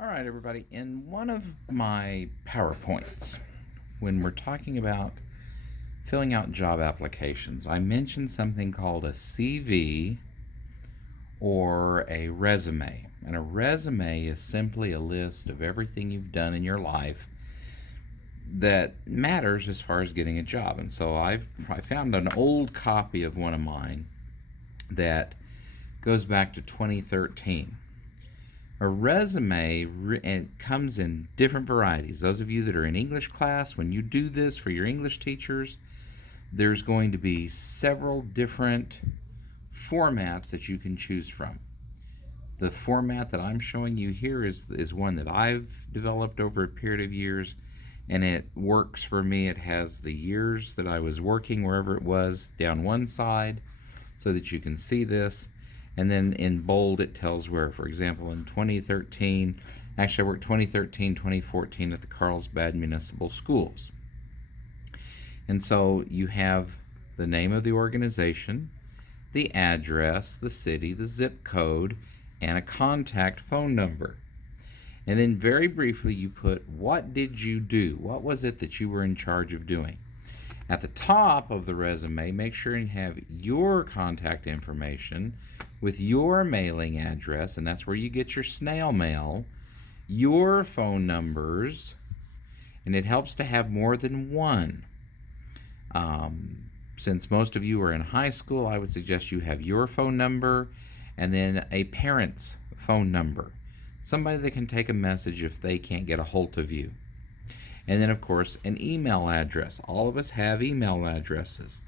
All right, everybody. In one of my PowerPoints, when we're talking about filling out job applications, I mentioned something called a CV or a resume. And a resume is simply a list of everything you've done in your life that matters as far as getting a job. And so I found an old copy of one of mine that goes back to 2013. A resume comes in different varieties. Those of you that are in English class, when you do this for your English teachers, there's going to be several different formats that you can choose from. The format that I'm showing you here is one that I've developed over a period of years, and it works for me. It has the years that I was working wherever it was down one side so that you can see this. And then in bold, it tells where. For example, in 2013, actually I worked 2013, 2014 at the Carlsbad Municipal Schools. And so you have the name of the organization, the address, the city, the zip code, and a contact phone number. And then very briefly, you put, what did you do? What was it that you were in charge of doing? At the top of the resume, make sure you have your contact information with your mailing address, and that's where you get your snail mail, your phone numbers, and it helps to have more than one. Since most of you are in high school, I would suggest you have your phone number and then a parent's phone number, somebody that can take a message if they can't get a hold of you. And then, of course, an email address. All of us have email addresses.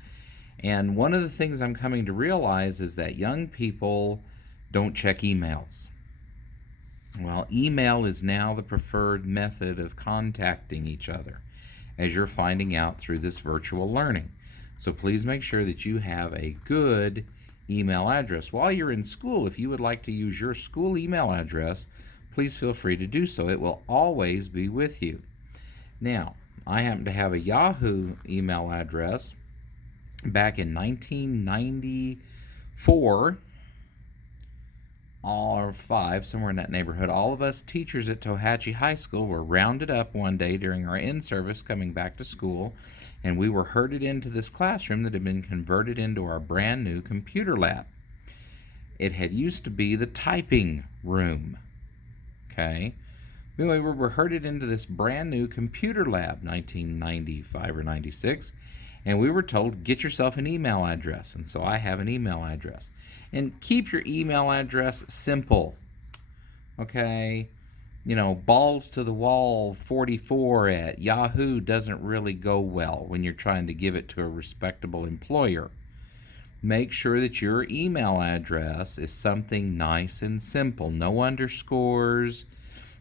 And one of the things I'm coming to realize is that young people don't check emails. Well, email is now the preferred method of contacting each other, as you're finding out through this virtual learning. So please make sure that you have a good email address. While you're in school, if you would like to use your school email address, please feel free to do so. It will always be with you. Now, I happen to have a Yahoo email address back in 1994, or 5, somewhere in that neighborhood. All of us teachers at Tohatchee High School were rounded up one day during our in-service coming back to school, and we were herded into this classroom that had been converted into our brand new computer lab. It had used to be the typing room. Okay? Anyway, we were herded into this brand new computer lab, 1995 or 96, and we were told, get yourself an email address. And so I have an email address. And keep your email address simple. Okay? You know, balls to the wall 44 at Yahoo doesn't really go well when you're trying to give it to a respectable employer. Make sure that your email address is something nice and simple. No underscores,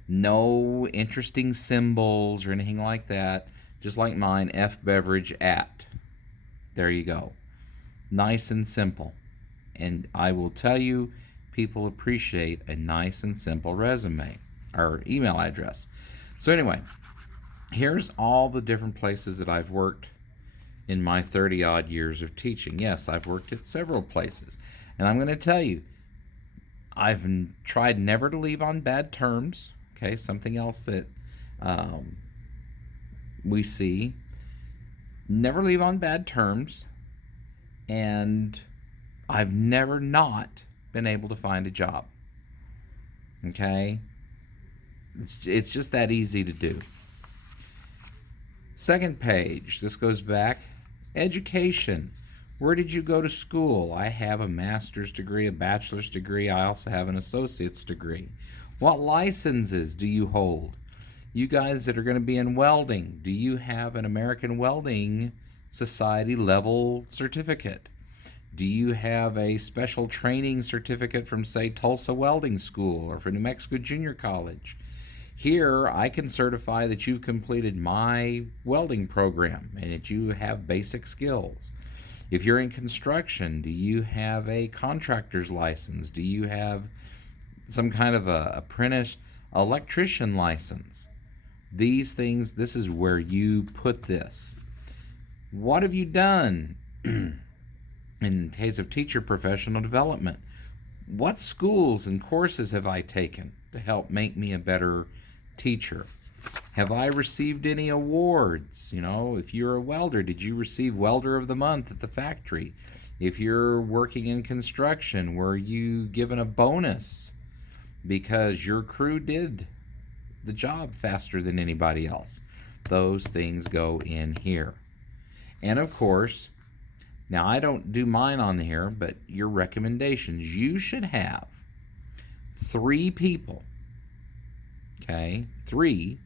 no interesting symbols or anything like that. Just like mine, fbeverage at. There you go. Nice and simple. And I will tell you, people appreciate a nice and simple resume or email address. So anyway, here's all the different places that I've worked in my 30-odd years of teaching. Yes, I've worked at several places. And I'm going to tell you, I've tried never to leave on bad terms. Okay, something else that we see. Never leave on bad terms. And I've never not been able to find a job. Okay? It's just that easy to do. Second page, this goes back. Education. Where did you go to school? I have a master's degree, a bachelor's degree. I also have an associate's degree. What licenses do you hold? You guys that are going to be in welding, do you have an American Welding Society level certificate? Do you have a special training certificate from, say, Tulsa Welding School or from New Mexico Junior College? Here, I can certify that you've completed my welding program and that you have basic skills. If you're in construction, do you have a contractor's license? Do you have some kind of a apprentice electrician license? These things, this is where you put this. What have you done in case of teacher professional development? what schools and courses have I taken to help make me a better teacher? Have I received any awards? If you're a welder, did you receive Welder of the Month at the factory? If you're working in construction, were you given a bonus because your crew did the job faster than anybody else? Those things go in here. And of course, now I don't do mine on here, but your recommendations. You should have 3 people, okay? 3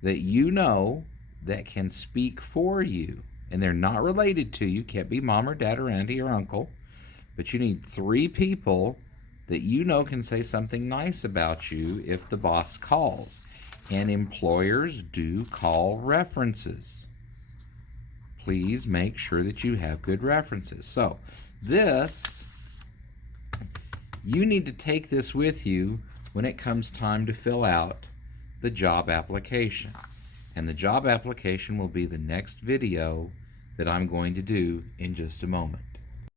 that you know that can speak for you. And they're not related to you. Can't be mom or dad or auntie or uncle. But you need 3 people that you know can say something nice about you if the boss calls. And employers do call references. Please make sure that you have good references. So this, you need to take this with you when it comes time to fill out the job application. And the job application will be the next video that I'm going to do in just a moment.